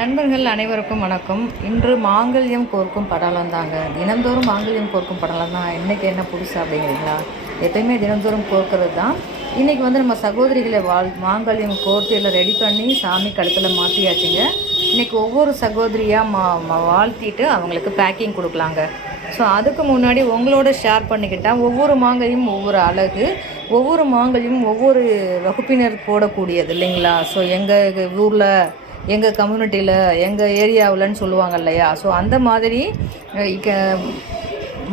நண்பர்கள் அனைவருக்கும் வணக்கம். இன்று மாங்கல்யம் கோர்க்கும் படலம் தாங்க. தினந்தோறும் மாங்கல்யம் கோர்க்கும் படலம் தான். இன்றைக்கி என்ன புதுசு அப்படிங்கிறீங்களா? எப்பயுமே தினந்தோறும் கோர்க்கிறது தான். இன்றைக்கி நம்ம சகோதரிகளை மாங்கல்யம் கோர்த்து எல்லாம் ரெடி பண்ணி சாமி கழுத்தில் மாற்றியாச்சுங்க. இன்றைக்கி ஒவ்வொரு சகோதரியாக வாழ்த்திட்டு அவங்களுக்கு பேக்கிங் கொடுக்கலாங்க. ஸோ அதுக்கு முன்னாடி உங்களோட ஷேர் பண்ணிக்கிட்டால் ஒவ்வொரு மாங்கல்யம் ஒவ்வொரு அழகு, ஒவ்வொரு மாங்கல்யம் ஒவ்வொரு வகுப்பினர் போடக்கூடியது இல்லைங்களா? ஸோ எங்கள் ஊரில், எங்கள் கம்யூனிட்டியில், எங்கள் ஏரியாவில்னு சொல்லுவாங்க இல்லையா? ஸோ அந்த மாதிரி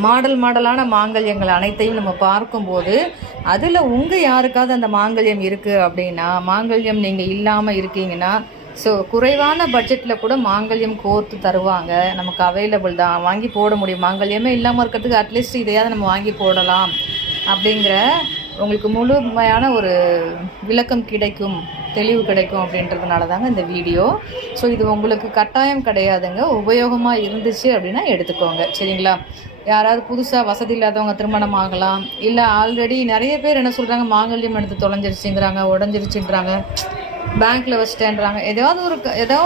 மாடலான மாங்கல்யங்கள் அனைத்தையும் நம்ம பார்க்கும்போது அதில் உங்கள் யாருக்காவது அந்த மாங்கல்யம் இருக்குது அப்படின்னா, மாங்கல்யம் நீங்கள் இல்லாமல் இருக்கீங்கன்னா, ஸோ குறைவான பட்ஜெட்டில் கூட மாங்கல்யம் கோர்த்து தருவாங்க. நமக்கு அவைலபிள் தான், வாங்கி போட முடியும். மாங்கல்யமே இல்லாமல் இருக்கிறதுக்கு அட்லீஸ்ட் இதையாவது நம்ம வாங்கி போடலாம் அப்படிங்கிற உங்களுக்கு முழுமையான ஒரு விளக்கம் கிடைக்கும், தெளிவு கிடைக்கும் அப்படின்றதுனால தாங்க இந்த வீடியோ. ஸோ இது உங்களுக்கு கட்டாயம் கிடையாதுங்க. உபயோகமாக இருந்துச்சு அப்படின்னா எடுத்துக்கோங்க, சரிங்களா? யாராவது புதுசாக வசதி இல்லாதவங்க திருமணம் ஆகலாம், இல்லை ஆல்ரெடி நிறைய பேர் என்ன சொல்கிறாங்க, மாங்கல்யம் எடுத்து தொலைஞ்சிருச்சுங்கிறாங்க, உடஞ்சிருச்சுன்றாங்க, பேங்க்கில் வச்சுட்டேன்றாங்க. ஏதாவது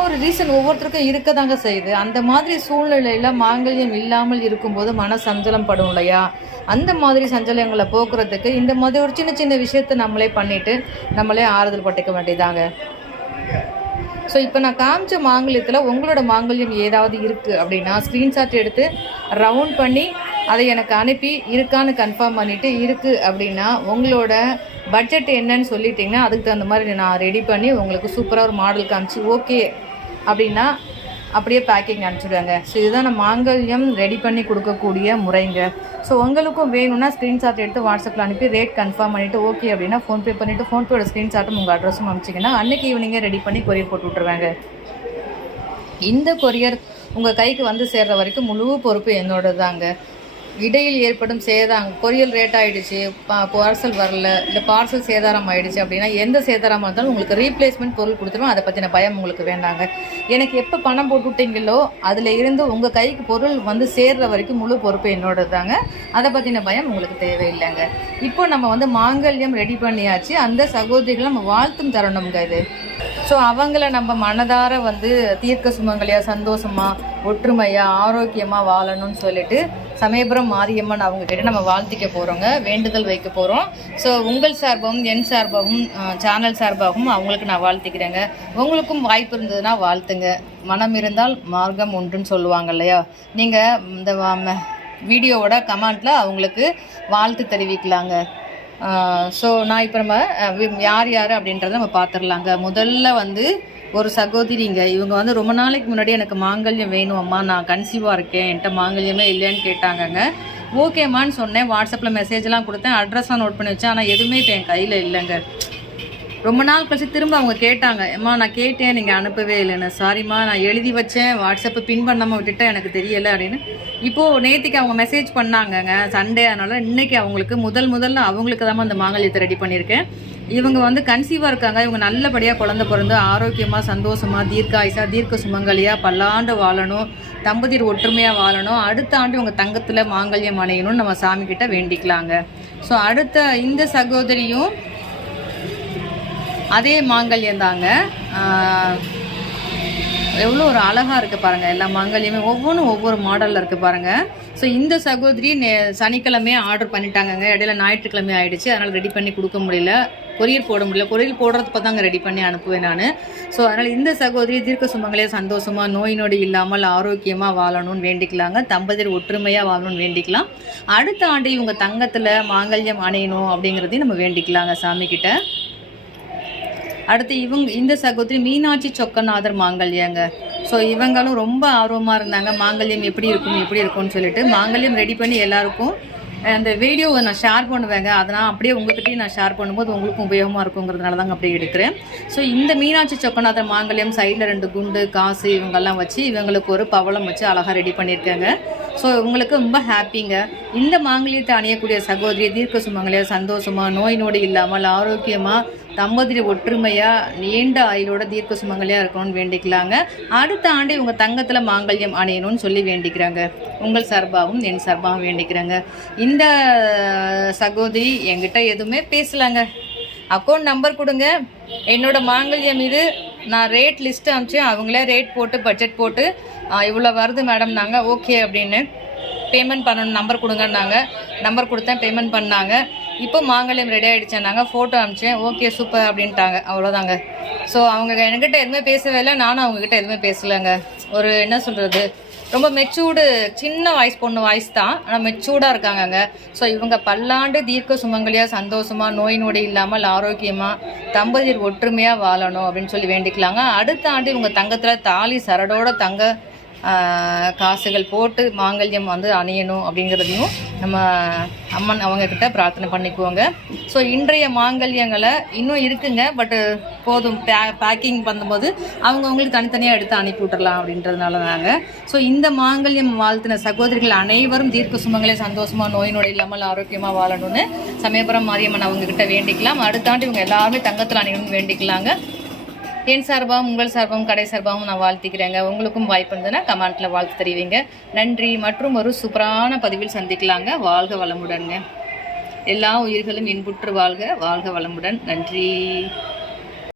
ஒரு ரீசன் ஒவ்வொருத்தருக்கும் இருக்க தாங்க செய்யுது. அந்த மாதிரி சூழ்நிலையில் மாங்கல்யம் இல்லாமல் இருக்கும்போது மன சஞ்சலம் படும் இல்லையா? அந்த மாதிரி சஞ்சலங்களை போக்குறதுக்கு இந்த மாதிரி ஒரு சின்ன சின்ன விஷயத்தை நம்மளே பண்ணிவிட்டு நம்மளே ஆறுதல் பட்டுக்க வேண்டியதாங்க. ஸோ இப்போ நான் காமிச்ச மாங்கல்யத்தில் உங்களோட மாங்கல்யம் ஏதாவது இருக்குது அப்படின்னா ஸ்க்ரீன்ஷாட் எடுத்து ரவுண்ட் பண்ணி அதை எனக்கு அனுப்பி இருக்கான்னு கன்ஃபார்ம் பண்ணிவிட்டு இருக்குது அப்படின்னா உங்களோட பட்ஜெட் என்னன்னு சொல்லிட்டிங்கன்னா அதுக்கு தகுந்த மாதிரி நான் ரெடி பண்ணி உங்களுக்கு சூப்பராக ஒரு மாடல் காமிச்சு ஓகே அப்படின்னா அப்படியே பேக்கிங் அனுப்பிச்சுடுவாங்க. ஸோ இதுதான் நான் மாங்கல்யம் ரெடி பண்ணி கொடுக்கக்கூடிய முறைங்க. ஸோ உங்களுக்கும் வேணும்னா ஸ்க்ரீன்ஷாட் எடுத்து வாட்ஸ்அப்பில் அனுப்பி ரேட் கன்ஃபார்ம் பண்ணிவிட்டு ஓகே அப்படின்னா ஃபோன்பே பண்ணிவிட்டு ஃபோன்பேயோட ஸ்க்ரீன்ஷாட்டும் உங்கள் அட்ரஸும் அனுப்பிச்சிங்கன்னா அன்றைக்கி ஈவினிங்கே ரெடி பண்ணி கொரியர் போட்டு விட்ருவாங்க. இந்த கொரியர் உங்கள் கைக்கு வந்து சேர்கிற வரைக்கும் முழு பொறுப்பு என்னோட தாங்க. இடையில் ஏற்படும் சேதாரம், கொரியல் ரேட் ஆகிடுச்சு, பார்சல் வரல, இல்லை பார்சல் சேதாரம் ஆகிடுச்சு அப்படின்னா எந்த சேதாரமாக இருந்தாலும் உங்களுக்கு ரீப்ளேஸ்மெண்ட் பொருள் கொடுத்துருவோம். அதை பற்றின பயம் உங்களுக்கு வேண்டாங்க. எனக்கு எப்போ பணம் போட்டு விட்டீங்களோ அதில் இருந்து உங்கள் கைக்கு பொருள் வந்து சேர்கிற வரைக்கும் முழு பொறுப்பு என்னோட தாங்க. அதை பற்றின பயம் உங்களுக்கு தேவையில்லைங்க. இப்போ நம்ம மாங்கல்யம் ரெடி பண்ணியாச்சு. அந்த சகோதரிகளை நம்ம வாழ்த்தும் தரணுங்க இது. ஸோ அவங்கள நம்ம மனதார தீர்க்க சுமங்கலியாக, சந்தோஷமாக, ஒற்றுமையாக, ஆரோக்கியமாக வாழணும்னு சொல்லிட்டு சமயபுரம் மாரியம்மன் அவங்கக்கிட்ட நம்ம வாழ்த்திக்க போகிறோங்க, வேண்டுதல் வைக்க போகிறோம். ஸோ உங்கள் சார்பாகவும் என் சார்பாகவும் சேனல் சார்பாகவும் அவங்களுக்கு நான் வாழ்த்திக்கிறேங்க. உங்களுக்கும் வாய்ப்பு இருந்ததுன்னா வாழ்த்துங்க. மனம் இருந்தால் மார்க்கம் ஒன்றுன்னு சொல்லுவாங்க இல்லையா? நீங்கள் இந்த வீடியோவோட கமெண்ட்டில் அவங்களுக்கு வாழ்த்து தெரிவிக்கலாங்க. ஸோ நான் இப்போ நம்ம யார் அப்படின்றத நம்ம பார்த்துடலாங்க. முதல்ல ஒரு சகோதரிங்க, இவங்க ரொம்ப நாளைக்கு முன்னாடி எனக்கு மாங்கல்யம் வேணும் அம்மா, நான் கன்சீவாக இருக்கேன், என்கிட்ட மாங்கல்யமே இல்லைன்னு கேட்டாங்கங்க. ஓகேம்மான்னு சொன்னேன், வாட்ஸ்அப்பில் மெசேஜ்லாம் கொடுத்தேன், அட்ரஸ்லாம் நோட் பண்ணி வச்சேன். ஆனால் எதுவுமே இப்போ என் கையில் இல்லைங்க. ரொம்ப நாள் கழிச்சு திரும்ப அவங்க கேட்டாங்க, அம்மா நான் கேட்டேன் நீங்கள் அனுப்பவே இல்லைன்னு. சாரிம்மா, நான் எழுதி வச்சேன், வாட்ஸ்அப்பை பின் பண்ணாமல் விட்டுட்டேன், எனக்கு தெரியலை அப்படின்னு. இப்போது நேற்றுக்கு அவங்க மெசேஜ் பண்ணாங்கங்க, சண்டே. அதனால் இன்றைக்கி அவங்களுக்கு முதல்ல அவங்களுக்கு தான் அந்த மாங்கல்யத்தை ரெடி பண்ணியிருக்கேன். இவங்க கன்சீவாக இருக்காங்க. இவங்க நல்லபடியாக குழந்தை பிறந்து ஆரோக்கியமாக, சந்தோஷமாக, தீர்க்காயுசா, தீர்க்க சுமங்கலியாக பல்லாண்டு வாழணும், தம்பதியர் ஒற்றுமையாக வாழணும். அடுத்த ஆண்டு இவங்க தங்கத்தில் மாங்கல்யம் அணையணும்னு நம்ம சாமிக்கிட்ட வேண்டிக்கலாங்க. ஸோ அடுத்த இந்த சகோதரியும் அதே மாங்கல்யம் தாங்க. எவ்வளோ ஒரு அழகாக இருக்குது பாருங்கள். எல்லா மாங்கல்யமே ஒவ்வொன்றும் ஒவ்வொரு மாடலில் இருக்குது பாருங்கள். ஸோ இந்த சகோதரி சனிக்கிழமையே ஆர்டர் பண்ணிட்டாங்கங்க. இடையில ஞாயிற்றுக்கிழமை ஆகிடுச்சு, அதனால் ரெடி பண்ணி கொடுக்க முடியல, கொரியர் போட முடியல. கொரியர் போடுறதுப்போ தாங்க ரெடி பண்ணி அனுப்புவேன் நான். ஸோ அதனால் இந்த சகோதரி தீர்க்க சுமங்கலே சந்தோஷமாக, நோய் நொடி இல்லாமல் ஆரோக்கியமாக வாழணும்னு வேண்டிக்கலாங்க. தம்பதியர் ஒற்றுமையாக வாழணும்னு வேண்டிக்கலாம். அடுத்த ஆண்டு இவங்க தங்கத்தில் மாங்கல்யம் அணையணும் அப்படிங்கிறதையும் நம்ம வேண்டிக்கலாங்க சாமிக்கிட்ட. அடுத்து இந்த சகோதரி மீனாட்சி சொக்கநாதர் மாங்கல்யங்க. ஸோ இவங்களும் ரொம்ப ஆர்வமாக இருந்தாங்க, மாங்கல்யம் எப்படி இருக்கும்னு சொல்லிட்டு. மாங்கல்யம் ரெடி பண்ணி எல்லாருக்கும் அந்த வீடியோவை நான் ஷேர் பண்ணுவேங்க. அதனால் அப்படியே உங்கள்கிட்டையும் நான் ஷேர் பண்ணும்போது உங்களுக்கும் உபயோகமாக இருக்குங்கிறதுனால தாங்க அப்படியே எடுக்கிறேன். ஸோ இந்த மீனாட்சி சொக்கநாதர் மாங்கல்யம் சைடில் 2 குண்டு, காசு இவங்கெல்லாம் வச்சு இவங்களுக்கு ஒரு பவளம் வச்சு அழகாக ரெடி பண்ணியிருக்காங்க. ஸோ உங்களுக்கு ரொம்ப ஹாப்பிங்க. இந்த மாங்கல்யத்தை அணியக்கூடிய சகோதரி தீர்க்க சுமங்கலியாக, சந்தோஷமாக, நோய் நொடி இல்லாமல் ஆரோக்கியமாக, தம்பதியர் ஒற்றுமையாக, நீண்ட ஆயுளோட தீர்க்க சுமங்கலியாக இருக்கணும்னு வேண்டிக்கலாங்க. அடுத்த ஆண்டு இவங்க தங்கத்தில் மாங்கல்யம் அணியணும்னு சொல்லி வேண்டிக்கிறாங்க. உங்கள் சார்பாகவும் என் சார்பாகவும் வேண்டிக்கிறாங்க. இந்த சகோதரி என்கிட்ட எதுவுமே பேசலாங்க. அக்கௌண்ட் நம்பர் கொடுங்க, என்னோட மாங்கல்யம் இது, நான் ரேட் லிஸ்ட்டு அனுப்பிச்சேன். அவங்களே ரேட் போட்டு பட்ஜெட் போட்டு இவ்வளோ வருது மேடம் நாங்கள் ஓகே அப்படின்னு பேமெண்ட் பண்ணணும், நம்பர் கொடுங்கன்னாங்க. நம்பர் கொடுத்தேன், பேமெண்ட் பண்ணாங்க. இப்போ மாங்கல்யம் ரெடி ஆகிடுச்சேன். நாங்கள் ஃபோட்டோ அனுப்பிச்சேன், ஓகே சூப்பர் அப்படின்ட்டாங்க. அவ்வளோதாங்க. ஸோ அவங்க என்கிட்ட எதுவுமே பேசவே இல்லை, நானும் அவங்கக்கிட்ட எதுவுமே பேசலைங்க. ஒரு என்ன சொல்கிறது, ரொம்ப மெச்சூர்டு சின்ன வாய்ஸ் பொண்ணு வாய்ஸ் தான், ஆனால் மெச்சூர்டாக இருக்காங்கங்க. ஸோ இவங்க பல்லாண்டு தீர்க்க சுமங்கலியாக சந்தோஷமாக நோய் நொடி இல்லாமல் ஆரோக்கியமாக தம்பதியர் ஒற்றுமையாக வாழணும் அப்படின்னு சொல்லி வேண்டிக்கலாங்க. அடுத்த ஆண்டு இவங்க தங்கத்தில் தாலி சரடோட தங்க காசுகள் போட்டு மாங்கல்யம் வந்து அணியணும் அப்படிங்கிறதையும் நம்ம அம்மன் அவங்கக்கிட்ட பிரார்த்தனை பண்ணிக்குவோங்க. ஸோ இன்றைய மாங்கல்யங்களை இன்னும் இருக்குங்க, பட்டு போதும் பேக்கிங் பண்ணும்போது அவங்களுக்கு தனித்தனியாக எடுத்து அனுப்பி விட்டுறலாம் அப்படின்றதுனால தாங்க. ஸோ இந்த மாங்கல்யம் வாழ்த்தின சகோதரிகள் அனைவரும் தீர்க்க சுமங்களே சந்தோஷமாக நோய் நொடி இல்லாமல் ஆரோக்கியமாக வாழணும்னு சமயபுரம் மாரியம்மன் அவங்கக்கிட்ட வேண்டிக்கலாம். அடுத்தாண்டு இவங்க எல்லாருமே தங்கத்தில் அணியணும்னு வேண்டிக்கலாங்க. என் சார்பாகவும் உங்கள் சார்பாகவும் கடை சார்பாகவும் நான் வாழ்த்திக்கிறேங்க. உங்களுக்கும் வாய்ப்பு இருந்ததுன்னா கமெண்ட்டில் வாழ்த்து தெரிவிங்க. நன்றி. மற்றும் ஒரு சூப்பரான பதிவில் சந்திக்கலாங்க. வாழ்க வளமுடன்ங்க. எல்லா உயிர்களும் இன்புற்று வாழ்க, வாழ்க வளமுடன். நன்றி.